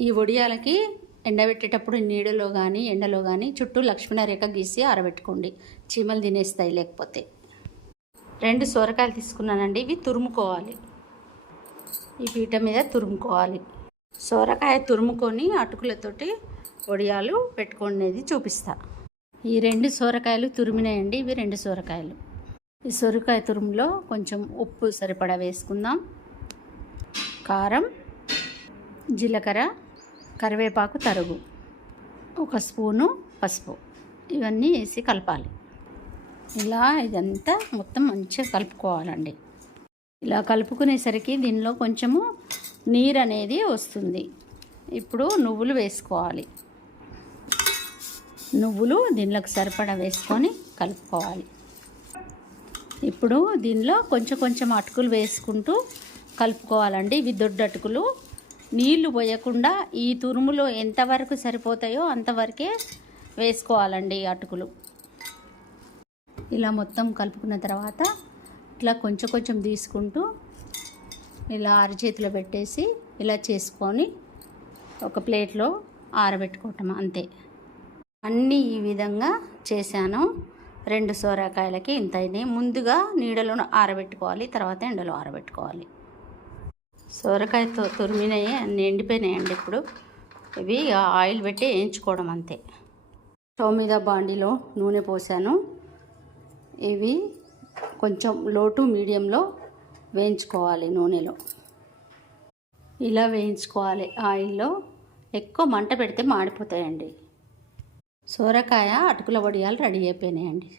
ఈ వడియాలకి ఎండబెట్టేటప్పుడు నీడలో కానీ ఎండలో కానీ చుట్టూ లక్ష్మణ రేఖ గీసి ఆరబెట్టుకోండి. చీమలు తినేస్తాయి లేకపోతే. రెండు సొరకాయలు తీసుకున్నానండి ఇవి తురుముకోవాలి. ఈ పీట మీద తురుముకోవాలి. సొరకాయ తురుముకొని అటుకులతోటి వడియాలు పెట్టుకునేది చూపిస్తా. ఈ రెండు సొరకాయలు తురిమినాయండి ఇవి రెండు సొరకాయలు. ఈ సొరకాయ తురుములో కొంచెం ఉప్పు సరిపడా వేసుకుందాం. కారం జీలకర్ర కరివేపాకు తరుగు. ఒక స్పూను పసుపు. ఇవన్నీ వేసి కలపాలి. ఇలా ఇదంతా మొత్తం మంచిగా కలుపుకోవాలండి. ఇలా కలుపుకునేసరికి దీనిలో కొంచెము నీరు అనేది వస్తుంది. ఇప్పుడు నువ్వులు వేసుకోవాలి. నువ్వులు దీనిలోకి సరిపడా వేసుకొని కలుపుకోవాలి. ఇప్పుడు దీనిలో కొంచెం కొంచెం అటుకులు వేసుకుంటూ కలుపుకోవాలండి. ఇవి దొడ్డు అటుకులు నీళ్ళు పోయకుండా ఈ తురుములో ఎంతవరకు సరిపోతాయో అంతవరకే వేసుకోవాలండి ఈ అటుకులు. ఇలా మొత్తం కలుపుకున్న తర్వాత ఇట్లా కొంచెం కొంచెం తీసుకుంటూ ఇలా అరచేతిలో పెట్టేసి ఇలా చేసుకొని ఒక ప్లేట్లో ఆరబెట్టుకోవటం అంతే. అన్నీ ఈ విధంగా చేశాను. రెండు సోరకాయలకి ఇంత అయినాయి. ముందుగా నీడలో ఆరబెట్టుకోవాలి తర్వాత ఎండలో ఆరబెట్టుకోవాలి. సోరకాయతో అన్నీ ఎండిపోయినాయి ఎండిపోయినాయండి ఇప్పుడు. ఇవి ఆయిల్ పెట్టి వేయించుకోవడం అంతే. స్టవ్ మీద బాండీలో నూనె పోసాను. ఇవి కొంచెం లోటు మీడియంలో వేయించుకోవాలి నూనెలో. ఇలా వేయించుకోవాలి ఆయిల్లో. ఎక్కువ మంట పెడితే మాడిపోతాయండి. సోరకాయ అటుకుల వడియాలు రెడీ అయిపోయినాయండి.